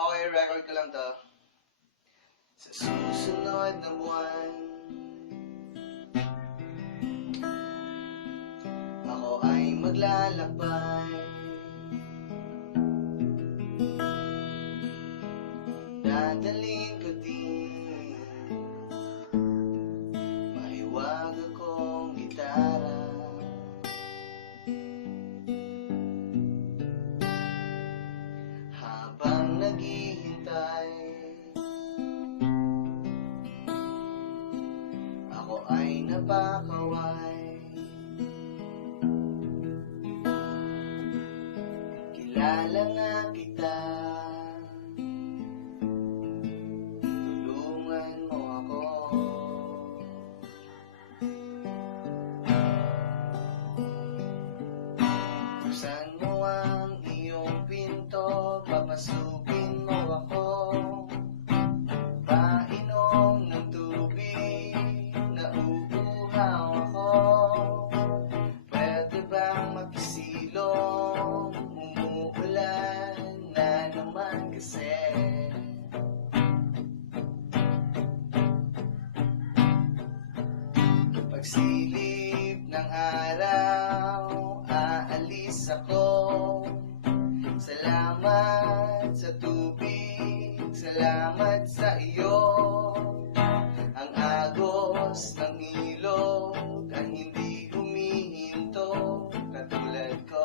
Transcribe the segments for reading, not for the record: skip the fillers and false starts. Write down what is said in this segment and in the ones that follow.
Okay, record ko lang to. Sa susunod na buwan, ako ay maglalakbay. Dadalhin ko din mahiwaga kong gitara. Habang naghihintay, ako ay napakaway. Kilala nga kita, tulungan mo ako. Buksan mo ang iyong pinto, papasukin mo ako. Painom ng tubig, nauuhaw ako. Pwede bang makisilong, umuulan na naman kasi. Pagsilip ng araw, aalis ako. Salamat sa tubig, salamat sa iyo. Ang agos ng ilog ay hindi humihinto katulad ko.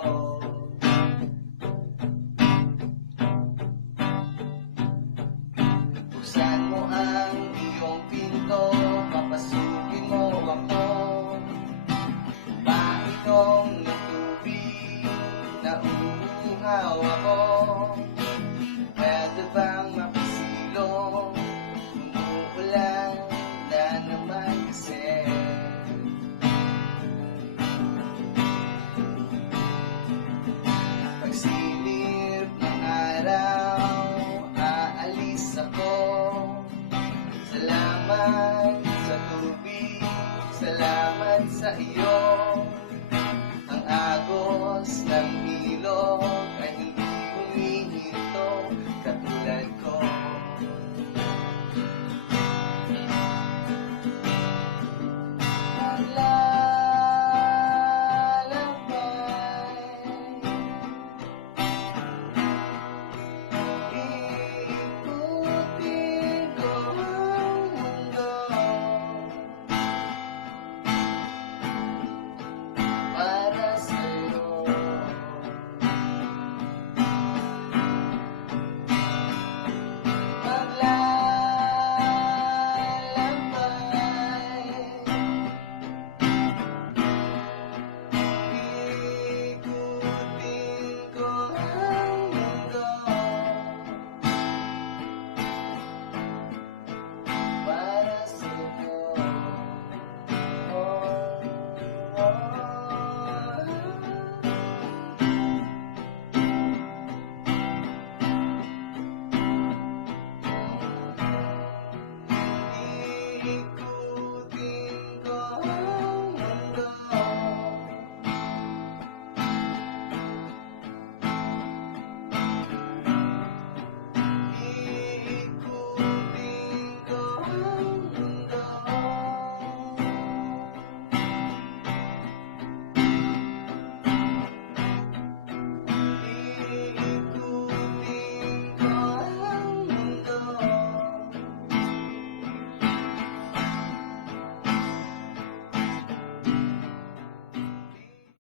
Buksan mo ang